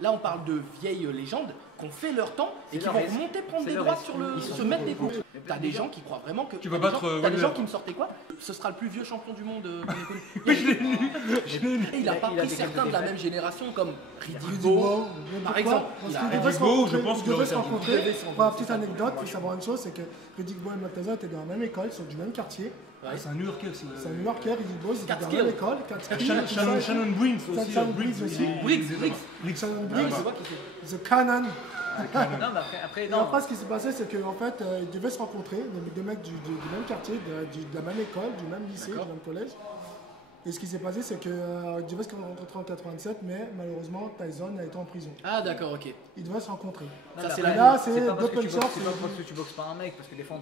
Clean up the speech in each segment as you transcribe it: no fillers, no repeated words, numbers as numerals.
Là, on parle de vieilles légendes qui ont fait leur temps et qui vont remonter prendre des droites sur le. Se mettre des coups. T'as des gens qui croient vraiment que. Tu vas battre. T'as des gens qui me sortaient quoi? Ce sera le plus vieux champion du monde. Mais je l'ai lu. Il a pas pris certains de la même génération comme Riddick par exemple. Riddick Bowe, je pense qu'il devait aurait se été rencontrer. Pour la petite anecdote, il faut savoir une chose, c'est que Riddick Bowe et Mike Tyson étaient dans la même école, ils sont du même quartier. C'est un New Yorkais aussi. C'est un New Yorkais, Riddick Bowe, ils étaient dans la même école. Shannon Briggs aussi. Shannon Briggs aussi. Shannon Briggs, The Cannon. Non, mais après, Et après, ce qui s'est passé, c'est qu'en fait, ils devaient se rencontrer, des mecs du même quartier, de la même école, du même lycée, du même collège. Et ce qui s'est passé, c'est qu'ils devaient se rencontrer en 87, mais malheureusement, Tyson a été en prison. Ah, d'accord, ok. Ils devaient se rencontrer. Ça, c'est là, c'est c'est pas parce que double tu shot. boxes, c'est pas parce que tu boxes pas un mec, parce que des fois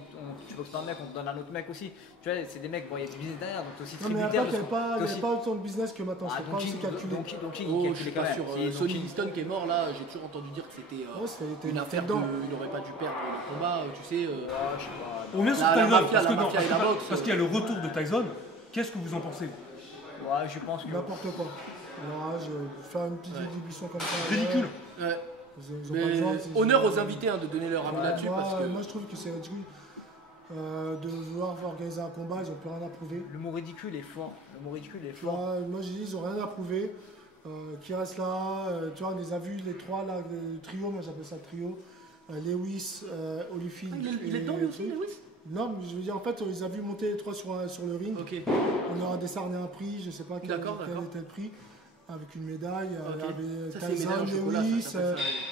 tu boxes pas un mec, on te donne un autre mec aussi. Tu vois, c'est des mecs, bon, il y a du business derrière, donc t'es aussi Non, mais après, tributaire. il n'y avait pas autant de business que maintenant, c'est pas aussi calculé. Donc il Oh, je calculait suis quand pas même. sûr. Si, Sonny donc, Liston qui est mort là, j'ai toujours entendu dire que c'était une affaire dedans. qu'il n'aurait pas dû perdre le combat, tu sais. je sais pas. On revient sur La Tyson, mafia, parce la que mafia et la boxe. parce qu'il y a le retour de Tyson. Qu'est-ce que vous en pensez? Ouais, je pense que. N'importe quoi. Alors, là, je vais faire une petite exhibition comme ça. Ridicule. Ils ont pas Mais besoin, honneur aux invités de donner leur avis là-dessus parce que. Moi, je trouve que c'est ridicule de vouloir organiser un combat, ils n'ont plus rien à prouver. Le mot ridicule est fort. Le mot ridicule est fort. Moi, je dis, ils n'ont rien à prouver. Qui reste là, tu vois, on les a vus, les trois, là, le trio, moi j'appelle ça le trio. Lewis, Holyfield. Il est dedans lui aussi, Lewis? Non, mais je veux dire, en fait, on les a vus monter les trois sur le ring. Ok. On leur a décerné un prix, je ne sais pas quel était le prix, avec une médaille. Il y avait Tyson, Lewis,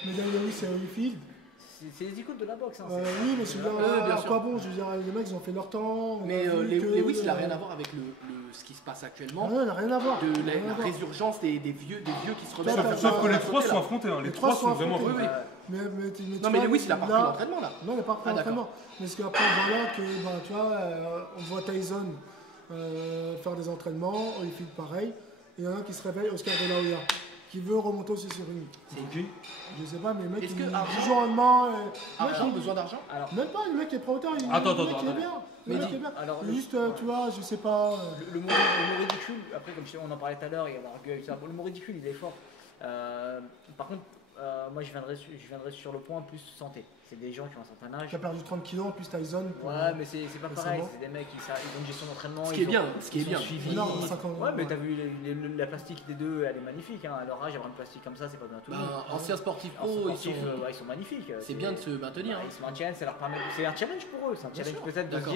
médaille Lewis et Holyfield. C'est les icônes de la boxe. Hein, oui, mais je veux dire, bien à sûr. quoi bon? Je veux dire, les mecs, ils ont fait leur temps. Mais Lewis, il n'a rien à voir avec ce qui se passe actuellement. Non, il n'a rien à voir. De la résurgence des vieux qui se remettent. Sauf que les trois sont affrontés. Les trois sont vraiment affrontés. affrontés. Non, mais Lewis, il a pas pris l'entraînement là. Non, il n'a pas pris l'entraînement. Parce qu'après, voilà que, tu vois, on voit Tyson faire des entraînements, Holyfield pareil. Et il y en a un qui se réveille, Oscar de la Hoya, qui veut remonter aussi sur ring. C'est qui? Je sais pas, mais le mec, Est-ce il que du jour au lendemain. Argent, besoin d'argent? Alors, Même pas, le mec est promoteur, il Attends, est bien. Mais Le mec est bien. alors, Juste, tu vois, je sais pas. le mot ridicule, après, comme on en parlait tout à l'heure, il y a l'orgueil, ça. Bon, le mot ridicule, il est fort. Par contre, moi, je viendrai sur le point plus santé. C'est des gens qui ont un certain âge. Qui a perdu 30 kilos en plus Tyson. Ouais, mais c'est pas pareil. C'est des mecs qui ont une gestion d'entraînement. Ce qui est bien. Suivi. Non, 50 Ouais, mais t'as vu la plastique des deux, elle est magnifique. Hein. À leur âge, avoir une plastique comme ça, c'est pas bien à tout le monde. Anciens sportifs pro, ils sont magnifiques. c'est bien de se maintenir. Ils se maintiennent, ça leur permet. C'est un challenge pour eux. C'est un challenge peut-être de se d'accord.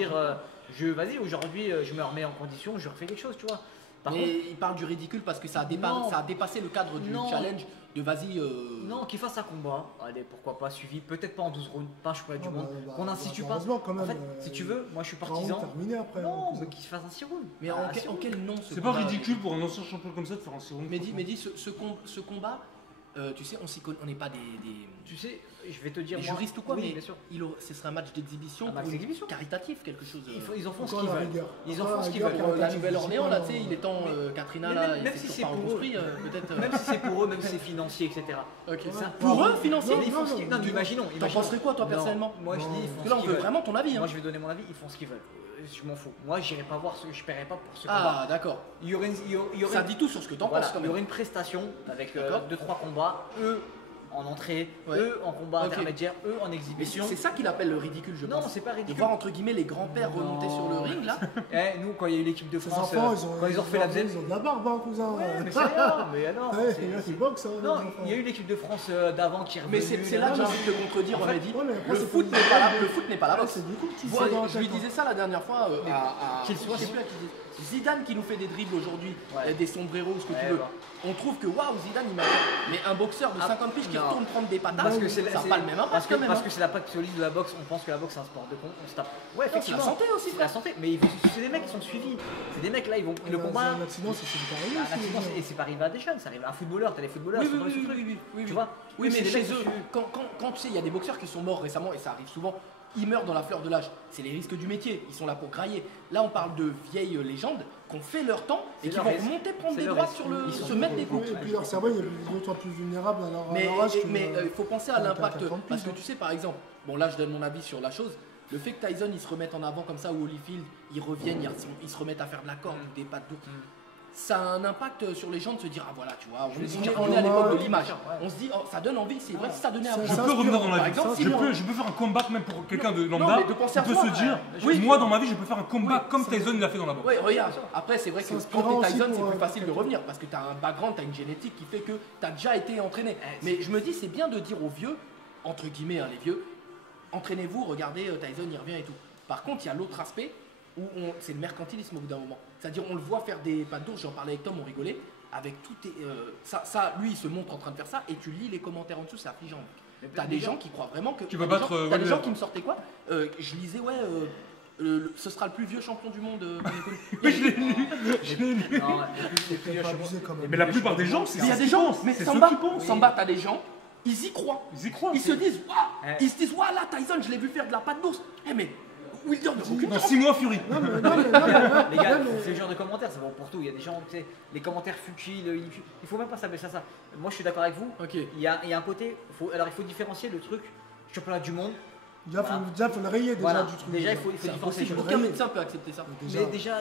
dire, vas-y, aujourd'hui, je me remets en condition, je refais quelque chose, tu vois. Par Mais contre, il parle du ridicule parce que ça a dépassé le cadre du Non. challenge de vas-y. non, qu'il fasse un combat, allez, pourquoi pas, suivi, peut-être pas en 12 rounds, pas un championnat du Ah, monde, bah, qu'on n'institue pas. heureusement, quand En même, fait, si tu veux, moi je suis Round partisan. terminé après. Non, mais qu'il se fasse un 6 rounds. Mais en quel nom ce C'est pas combat, ridicule pour un ancien champion comme ça de faire un sérum. Mais dis, ce combat, tu sais, on n'est pas des Tu sais, je vais te dire. des moi, juristes ou quoi, oui, mais bien sûr. ce serait un match d'exhibition, Un match pour d'exhibition. caritatif, quelque chose. Ils en font ce Encore qu'ils la veulent. rigueur. Ils en Encore font la ce qu'ils rigueur, veulent. Pour la Nouvelle-Orléans, là, tu sais, il est temps Katrina, mais là, même il si s'est c'est toujours pas pour eux, reconstruit, peut-être. Même si c'est pour eux, même si c'est financier, etc. Ok. Ouais. Pour eux, financier, Mais ils font ce qu'ils. Non, non, imaginons. T'en penserais quoi, toi, Non, personnellement? Moi, je dis, ils font Parce que ce là, on qu'ils veut veulent. vraiment ton avis. Moi, je vais donner mon avis, ils font ce qu'ils veulent. Je m'en fous. Moi, j'irai pas voir je paierai pas pour ce Ah, combat. d'accord. Il y aurait Ça dit tout sur ce que t'en voilà, penses, quand il y même. aurait une prestation avec D'accord. 2-3 combats, eux en entrée, Ouais. eux en combat Ok. intermédiaire, eux en Mais exhibition. c'est ça qu'il appelle le ridicule, je Non, pense. c'est pas De ridicule. voir entre guillemets les grands-pères remonter sur le ring là. Nous, quand il y a eu l'équipe de Ces France, enfants, quand ils ont refait la ils ont de la barbe, hein, cousin. Ouais, mais c'est rien, mais alors. Ouais, c'est- c'est boxe, hein, Non, les enfants. il y a eu l'équipe de France d'avant qui est Mais revenue. c'est là que j'ai envie de te contredire, En fait, Mehdi. ouais, mais après, Le c'est foot pas- n'est pas la, le foot n'est pas la Ouais, boxe. c'est du coup que tu Moi, sais dans la je lui tête, hein. disais ça la dernière fois Qu'il soit- je sais plus à qui je disais. Zidane qui nous fait des dribbles aujourd'hui, Ouais. des sombreros, ce que Ouais, tu veux. bah. On trouve que waouh, Zidane il m'a. Mais un boxeur de 50 piges qui non. retourne prendre des patates, Parce que c'est ça n'a pas le même impact quand même. parce que c'est la plaque solide de la boxe. On pense que la boxe c'est un sport de con. On se tape. Ouais, effectivement. c'est la santé aussi, C'est la santé. Mais c'est des mecs qui sont suivis. C'est des mecs là, ils vont. Le combat. Un accident, c'est pareil. Un accident, et c'est pas arrivé à des jeunes, ça arrive à un footballeur. T'as les footballeurs, Oui, ils sont dans les oui, trucs. oui, Tu vois. Oui, mais c'est des chez mecs qui eux, sont suivis. quand tu sais, il y a des boxeurs qui sont morts récemment, et ça arrive souvent, ils meurent dans la fleur de l'âge. C'est les risques du métier, ils sont là pour grailler. Là, on parle de vieilles légendes qui ont fait leur temps et C'est qui leur vont risque. remonter prendre C'est des leur droites risque. sur le. Ils sont se mettre des coups. Et puis leur cerveau, il est d'autant plus vulnérable à leur âge que. Il faut penser à qu'à l'impact. 40 Parce que piges, tu sais, par exemple, bon là je donne mon avis sur la chose, le fait que Tyson il se remette en avant comme ça ou Holyfield, ils reviennent, ils se remettent à faire de la corde, des pattes d'ours. ça a un impact sur les gens de se dire ah voilà tu vois dis on que est à l'époque de ouais. l'image, on se dit oh, ça donne envie, c'est vrai si ça donnait un Je Ça peux revenir dans par la vie. exemple, Je peux faire un comeback même pour quelqu'un de Non, lambda. mais de penser à Il peut toi, se dire, oui. moi dans ma vie, je peux faire un comeback Oui, comme Tyson l'a fait dans la boxe. Ouais, regarde, après c'est vrai que C'est quand inspirant t'es aussi Tyson pour, c'est plus facile de quelqu'un. revenir parce que t'as un background, t'as une génétique qui fait que t'as déjà été entraîné. Mais je me dis c'est bien de dire aux vieux, entre guillemets les vieux, entraînez-vous, regardez Tyson il revient et tout. Par contre il y a l'autre aspect où c'est le mercantilisme au bout d'un moment. C'est-à-dire on le voit faire des pas d'ours, j'en parlais avec Tom, on rigolait, avec tout ça lui il se montre en train de faire ça et tu lis les commentaires en dessous, c'est affligeant. T'as des gens qui croient vraiment que. Qui va t'as des battre, gens- T'as des Wilder. gens qui me sortaient quoi Je lisais ce sera le plus vieux champion du monde. qu'on ait connu. Non, les plus vieux, Pas je sais abusé quand même. Mais la plupart des gens, c'est Il y a ce des qu'ils gens, pensent. mais C'est ceux Samba, qui pensent. Samba, t'as des gens, ils y croient. Ils y croient. Ils se disent, waouh, Ouais. ils se disent, waouh, là, Tyson, je l'ai vu faire de la patte d'ours. Eh, mais Wilder ne aucune Dans chance. 6 mois, Fury. Non, mais Les gars, ouais, mais- c'est le genre de commentaires, c'est bon pour tout. Il y a des gens, tu sais, les commentaires futiles, il faut même pas s'abaisser à ça. Moi, je suis d'accord avec vous. Ok. Il y a un côté, alors il faut différencier le truc championnat du monde. Déjà, faut le rayer déjà Voilà. du truc. Déjà, il faut C'est différencier. impossible, le aucun rayer. médecin peut accepter ça. Mais déjà,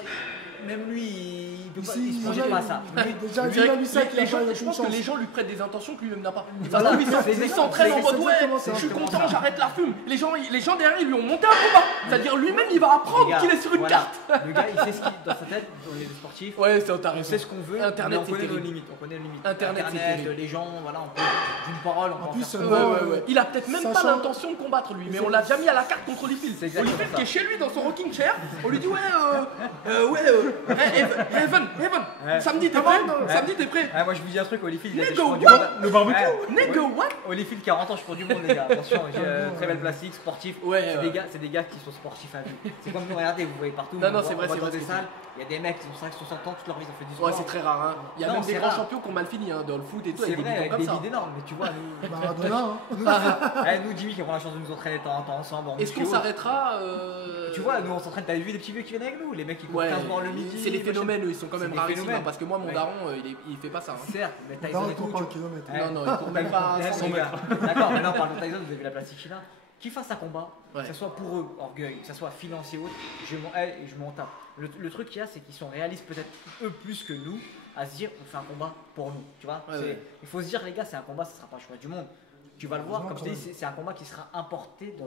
même lui, il peut pas, Ici, il se déjà, projette pas à ça. Déjà, C'est déjà, vrai lui, que ça qu'il a les gens, pas je aucune pense que chance. les gens lui prêtent des intentions que lui-même n'a pas. Voilà, Ça se trouve, c'est il ça, s'entraîne en c'est mode ouais, exactement ça. je suis content, j'arrête la fume. Les gens derrière, ils lui ont monté un combat. C'est-à-dire lui-même, il va apprendre Les gars, qu'il est sur une voilà. carte. Le gars, il sait ce qu'il dans sa tête, on est des sportifs. Ouais, c'est t'as On raison. sait ce qu'on veut, Internet, mais on c'est connaît nos terrible. limites. On connaît nos limites. Internet, c'est terrible. les gens, voilà, on peut d'une parole, on peut En en plus, faire euh, ça. Ouais. Il a peut-être même pas Sachant- l'intention de combattre lui, mais on l'a déjà mis à la carte contre Holyfield. C'est exactement Holyfield ça. qui est chez lui dans son rocking chair, on lui dit Heaven, Ouais. samedi t'es prêt Ouais. Samedi t'es prêt Ah, moi je vous dis un truc, Holyfield, il a été Nigga, champion du what monde. Le barbecue. Nigga what Holyfield, 40 ans, champion du monde, les gars. Attention, j'ai très belle plastique, sportif. Ouais, c'est ouais. des gars qui sont sportifs à vie. C'est comme nous, regardez, vous voyez partout. Non, non, on c'est voit- vrai, on voit c'est dans vrai, des salles. Il y a des mecs qui ont 5, 60 ans, toute leur vie, ils ont fait du sport. Ouais, c'est très rare, hein. Il y a Non, même des c'est grands rare. champions qui ont mal fini hein, dans le foot et tout, C'est avec des vrai, bidons avec comme des ça. vides énormes, mais tu vois, nous. Maradona, hein. Nous, Jimmy, qui avons la chance de nous entraîner de temps en temps ensemble. en Est-ce qu'on muscu, s'arrêtera Tu vois, nous on s'entraîne, t'as vu des petits vieux qui viennent avec nous, les mecs qui courent Ouais, 15 morts le midi. c'est les machin. phénomènes, eux, ils sont quand C'est même des rarissimes, phénomènes. hein, parce que moi, mon Ouais. daron, il fait pas ça. hein. Certes, mais Dans Tyson le et tout. cours par kilomètre. Non, non, il court même pas à 100 les mètres. gars. D'accord, maintenant on parle de Tyson, vous avez vu la plastique qu'il a. Qu'il fasse un combat, Ouais. que ce soit pour eux, orgueil, que ce soit financier ou autre, je m'en tape. Le truc qu'il y a, c'est qu'ils sont réalistes peut-être eux plus que nous à se dire on fait un combat pour nous. Tu vois. Ouais, ouais. Il faut se dire les gars, c'est un combat, ce sera pas le choix du monde. Tu vas le voir, comme je t'ai Quand dit, c'est un combat qui sera importé dans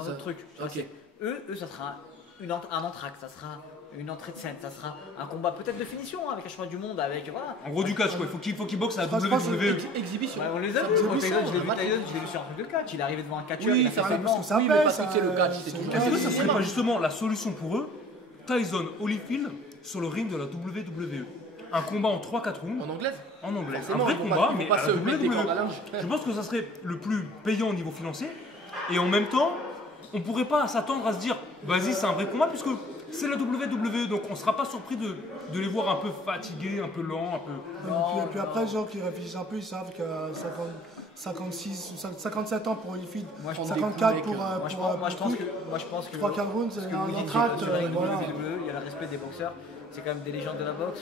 un autre truc. Tu vois, Ok. c'est- eux, ça sera un entracte, ça sera une entrée de scène, ça sera un combat peut-être de finition hein, avec un choix du monde, avec voilà. En gros, du catch, quoi. Il faut qu'il boxe à la Je pense que WWE. Exhibition. Ouais, on les a Ça, vus. c'est Moi, puissant, Tyson, je l'ai vu, hein. Tyson, je l'ai vu sur un truc de catch. Il est arrivé devant un catcheur, Oui, il a ça fait fait semblant. parce que ça Oui, mais pèse, pas tout, c'est le catch, c'est c'est tout. le Est-ce que catch. ça serait pas justement la solution pour eux, Tyson Holyfield sur le ring de la WWE? Un combat en 3-4 rounds En anglaise en anglais. Un Forcément, vrai ils vont combat, pas- ils vont mais pas à se la mettre des cordes à WWE. linge. Je pense que ça serait le plus payant au niveau financier. Et en même temps, on pourrait pas s'attendre à se dire, vas-y, c'est un vrai combat, puisque c'est la WWE, donc on sera pas surpris de les voir un peu fatigués, un peu lents, un peu. Et puis après, les gens qui réfléchissent un peu, ils savent qu'à 56 ou 57 ans pour Holyfield, Moi, je pense 54 des pour coups, Moi, je pense que 3-4 rounds, ce c'est que un vous dites entracte. sur la Voilà. WWE, il y a le respect des boxeurs. C'est quand même des légendes de la boxe.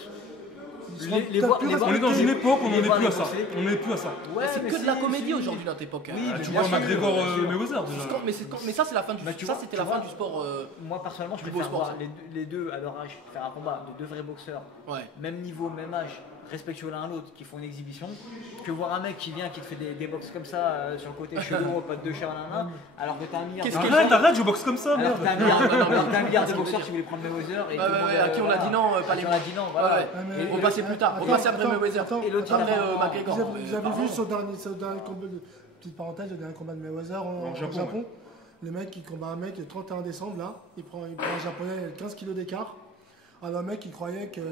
Ils seront peut-être plus On est dans une époque où on les n'en est voir plus à ça. négocier. On n'en est plus à ça. Ouais, C'est mais que de la si, comédie si. aujourd'hui notre époque. Oui, Ah, mais tu bien vois sûr, McGregor bien sûr. Mayweather C'est déjà. quand- mais ça c'est la fin du Bah, tu ça vois- c'était tu la fin vois. du sport. Moi personnellement, je Du beau préfère sport, voir ça. les deux à leur âge faire un combat de deux vrais boxeurs, Ouais. même niveau, même âge, respectueux l'un à l'autre, qui font une exhibition, que voir un mec qui vient, qui te fait des box comme ça sur le côté chevaux, pas de deux chevaux, nanana, alors que t'as un milliard. Qu'est-ce de- qu'il Arrête, je boxe comme ça, alors merde. que t'as un milliard, alors que t'as un milliard de boxeurs qui voulaient prendre Mayweather et Ouais, tout le monde, ouais, à qui on a dit non, pas à les qui on a dit non, voilà. Ouais, mais- Et on passait plus tard, on passait après Mayweather. attends, Et l'autre attends, après attends, McGregor. Vous avez Pardon. vu ce dernier combat, petite parenthèse, le dernier combat de Mayweather en Japon, Japon. Le mec qui combat un mec le 31 décembre, là, il prend un japonais, il a 15 kilos d'écart. Alors le mec il croyait qu'il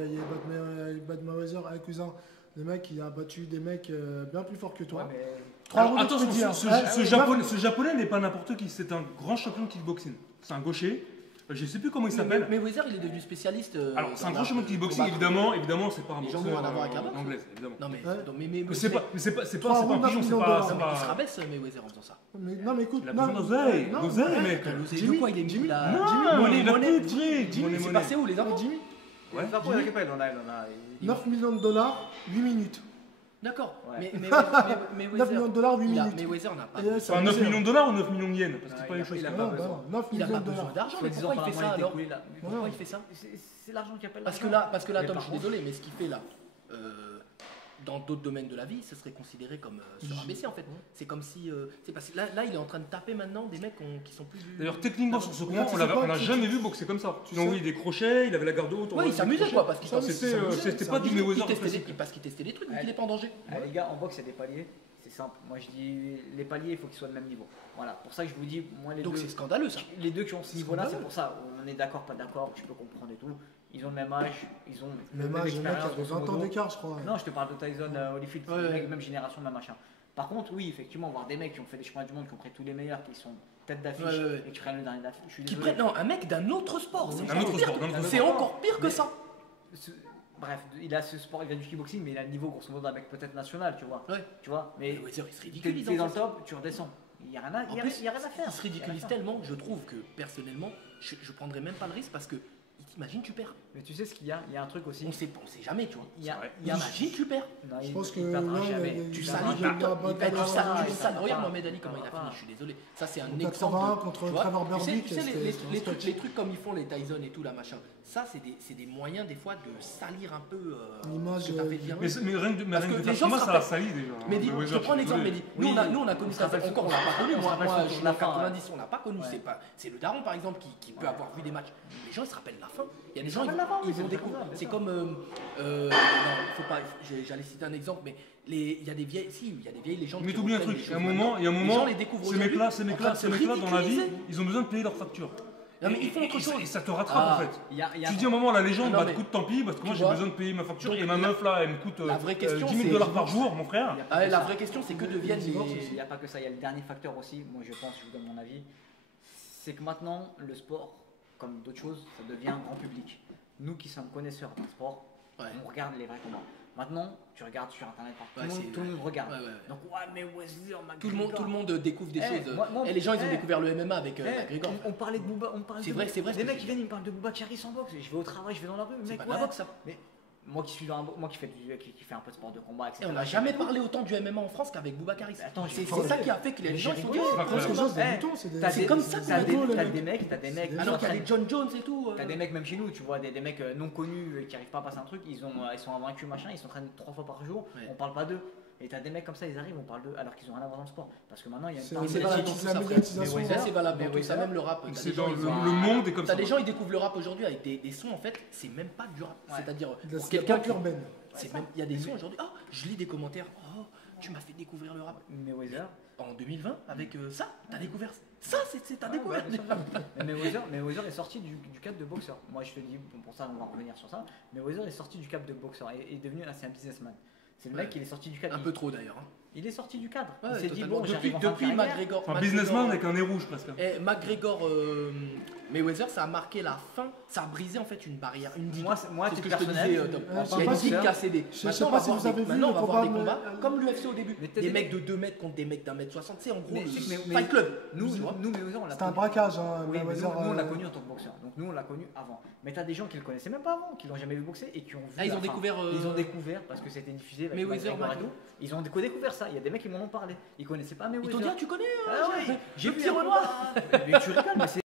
battre Mayweather avec cousin. Le mec il a battu des mecs bien plus forts que toi. Ouais, mais- 3 Alors, rounds, je attention, peux dire. ce japonais n'est pas n'importe qui, c'est un grand champion de kickboxing. C'est un gaucher, je sais plus comment il s'appelle. Mais Mayweather il est devenu spécialiste. Alors, c'est un dans grand la- champion de kickboxing, combat. évidemment, c'est pas un Les gens boxeur n'ont rien à voir avec la boxe. anglaise, évidemment. Non mais Ouais. non, Mais c'est pas un pigeon, c'est $3 pas. Non, c'est mais pas- il se rabaisse Mayweather en faisant ça. Non mais écoute, Il a non, besoin d'oseille, non, d'oseille, ouais. mec. De quoi il est mis là Non, Monnaie, il a monnaie. tout dit. Jimmy, c'est passé où les Ouais, infos Jimmy, Ouais. Il en a 9 millions de dollars, 8 minutes. D'accord, Ouais. mais 9 millions de dollars, 8 minutes. Mayweather n'a pas. Et ça Enfin, 9 abusé, millions de dollars ou 9 millions de yens? Parce que c'est Ouais, pas les choses. il a Non, pas bah besoin. non, 9 Il a millions pas de besoin dollars. d'argent, mais Soi-disant, pourquoi il fait apparemment, ça était alors coulé, là. Pourquoi il fait ça C'est l'argent qui appelle Parce que l'argent. là, Mais Tom, par je suis contre- désolé, mais ce qu'il fait là, dans d'autres domaines de la vie, ce serait considéré comme se rabaisser en fait. C'est comme si. C'est parce que là, il est en train de taper maintenant des mecs qui sont plus. D'ailleurs, techniquement, sur ce Regarde, combat, tu sais on pas, l'a tu- jamais vu boxer comme ça. Il envoyait des crochets, il avait la garde haute. Ouais, il s'amusait quoi, parce qu'il C'était pas du Mayweather classique. parce qu'il testait des trucs, vu qu'il est pas en danger. Ah, les gars, en boxe, il y a des paliers. C'est simple. Moi, je dis les paliers, il faut qu'ils soient de même niveau. Voilà. Pour ça que je vous dis, moi, Donc c'est scandaleux ça. les deux qui ont ce niveau-là, c'est scandaleux. pour ça. On est d'accord, pas d'accord, tu peux comprendre et tout. Ils ont le même âge, ils ont Mais la moi, même j'ai un mec qui expérience. avait grosso 20 ans modo. d'écart, je crois. Non, je te parle de Tyson, Holyfield, Ouais, ouais. même génération, même machin. Par contre, oui, effectivement, voir des mecs qui ont fait des championnats du monde, qui ont pris tous les meilleurs, qui sont tête d'affiche Ouais, ouais. et qui prennent le dernier d'affiche. Je suis Qui désolé. prennent non, un mec d'un autre sport. C'est Un autre encore sport, pire. d'un autre C'est sport. encore pire que Mais- ça. Bref, il a ce sport, il vient du kickboxing, mais il a le niveau grosso modo d'un mec peut-être national, tu vois. Ouais. Tu vois, mais Mayweather, il se t'es ridiculise t'es dans en le fait. top, tu redescends. Il n'y a rien à, En il y a- plus, il y a rien à faire. il se ridiculise tellement que je trouve que personnellement, je prendrais même pas le risque parce que t'imagines tu perds. Mais tu sais ce qu'il y a Il y a un truc aussi. On sait jamais, tu vois. Il y a, C'est vrai. il y a un Imagine tu perds. Non, Je il- pense que il perdra là, jamais. il y a- Tu il y a- salis il y a- tout. il y a- il y a- Tu Ah, salis. il perdra Regarde pas. Mohamed Ali comment il a Il perdra fini. pas. Je suis désolé. Ça c'est un 80 exemple. contre tu vois. Trevor Tu sais, Berbick, tu sais, c'était- les c'était trucs, sketch. les trucs comme ils font les Tyson et tout là machin. Ça c'est des moyens des fois de salir un peu L'image, ce que t'as fait dire. Mais rien que de Parce que faire les ce gens combat, se ça l'a rappellent. sali déjà. Mehdi, je Mayweather, te prends un suis exemple, désolé. Mehdi. Nous, on a connu On se ça, rappelle encore on surtout- l'a pas connu. on se Moi, rappelle moi surtout je de suis la en fin, 90, on l'a pas connu. Ouais. C'est le daron par exemple qui peut avoir vu des matchs. Les gens ils se rappellent la fin. Il y a des se gens rappellent la fin, oui, ils c'est vont le découvrir. daron, c'est C'est ça. comme non, faut pas. J'allais citer un exemple, mais il y a des vieilles, il y a des vieilles légendes. Mais qui t'oublies un reprennent truc, les il y a un choses moment, maintenant. Les gens les découvrent ces aujourd'hui mecs-là, en train de se dans la vie, ridiculiser. ils ont besoin de payer leurs factures. Non, mais ils font autre Et chose. ça te rattrape Ah. en fait. Il y a Tu dis à un moment, la légende, Non, bah mais- écoute, tant pis, parce que moi tu j'ai vois, besoin de payer ma facture donc, et ma meuf là, elle me coûte la vraie question, 10 000 c'est- dollars par jour, mon frère. Il y a pas Ah, que la ça. vraie question, c'est que deviennent Il n'y a pas que ça, il y a le dernier facteur aussi, moi je pense, je vous donne mon avis, c'est que maintenant le sport, comme d'autres choses, ça devient grand public. Nous qui sommes connaisseurs d'un sport, Ouais. on regarde les vrais combats. Maintenant, tu regardes sur internet, Ouais, tout le monde regarde. Ouais, ouais. Donc ouais, mais Wesley, Tout le monde découvre des Eh, choses. moi, Et les gens ils ont eh, découvert le MMA avec McGregor. on parlait de Booba, on parlait C'est de vrai, c'est vrai ce Des que mecs tu qui dis. viennent, ils me parlent de Booba Karis en boxe. Je vais au travail, je vais dans la rue. Le C'est mec, pas de la ouais. boxe ça. Mais moi qui suis dans moi qui fait un peu de sport de combat, etc. Et on n'a jamais parlé autant du MMA en France qu'avec Boubacaris. Attends, C'est j'ai- ça qui a fait que les gens j'ai se sont rigolé. dit, C'est pas Parce que incroyable. ça, c'est des Eh, moutons, c'est des. T'as C'est des- comme ça t'as qu'on des, rigole, les t'as mecs. des mecs, t'as des mecs. C'est des Ah non, gens qu'il y a des John Jones et tout. T'as des mecs même chez nous, tu vois, des mecs non connus qui arrivent pas à passer un truc, ils sont invaincus machin, ils s'entraînent 3 fois par jour, Ouais. on parle pas d'eux. Et t'as des mecs comme ça, ils arrivent, on parle d'eux alors qu'ils ont rien à voir dans le sport. Parce que maintenant il y a une C'est part c'est de- valable la dans tout ça, frère. médiatisation. Mais ouais, ça, c'est valable dans Mais tout oui, ça, ça. même le rap. T'as C'est des gens, dans ils le ont- monde est comme T'as ça. des gens, ils découvrent le rap aujourd'hui avec des sons en fait, c'est même pas du rap. Ouais. C'est-à-dire, De pour la quelqu'un pop qui. urbaine. Il y a des sons aujourd'hui. Oh, je lis des commentaires. Oh, tu m'as fait découvrir le rap. Mayweather. En 2020, avec ça, t'as découvert. Ça, t'as Ouais, découvert. ouais, bien sûr. Mais Mayweather est sorti du cadre de boxeur. Moi je te dis, bon, pour ça on va revenir sur ça. Mayweather est sorti du cadre de boxeur et est devenu c'est un businessman. C'est le mec Ouais. qui est sorti du cadre. Un peu trop d'ailleurs. hein. Il est sorti du cadre. Ouais, il s'est dit totalement. bon, j'arrive en fin de depuis carrière. McGregor. Un businessman avec un nez rouge presque. McGregor Mayweather, ça a marqué la fin, ça a brisé en fait une barrière, une digue. Moi, C'est ce titre que je te personnel, disais, Tom. je sais Il y a pas une si- digue qui a cédé. je sais Maintenant, on pas va si voir vous avez des- vu maintenant, on le va voir des combat, combats comme l'UFC au début. Mais t'as Des des- mecs de 2 mètres contre des mecs d'1m60, c'est en gros Mais- mais- Fight Club. Nous, tu vois. Mayweather, on l'a C'était un connu. braquage, hein, Oui, mais nous, Mayweather, on l'a connu en tant que boxeur. Donc nous, on l'a connu avant. Mais t'as des gens qui le connaissaient même pas avant, qui l'ont jamais vu boxer et qui ont vu. Ah, ils la ont fin. découvert, Ils ont découvert parce que c'était diffusé. Avec Mayweather, McGregor et Michael. tout. Ils ont découvert ça. Il y a des mecs qui m'en ont parlé. Ils connaissaient pas Ils Mayweather. t'ont dit, ah, tu connais Ah ouais, j'ai j'ai le vu petit un Renoir. combat. Mais tu rigoles, mais c'est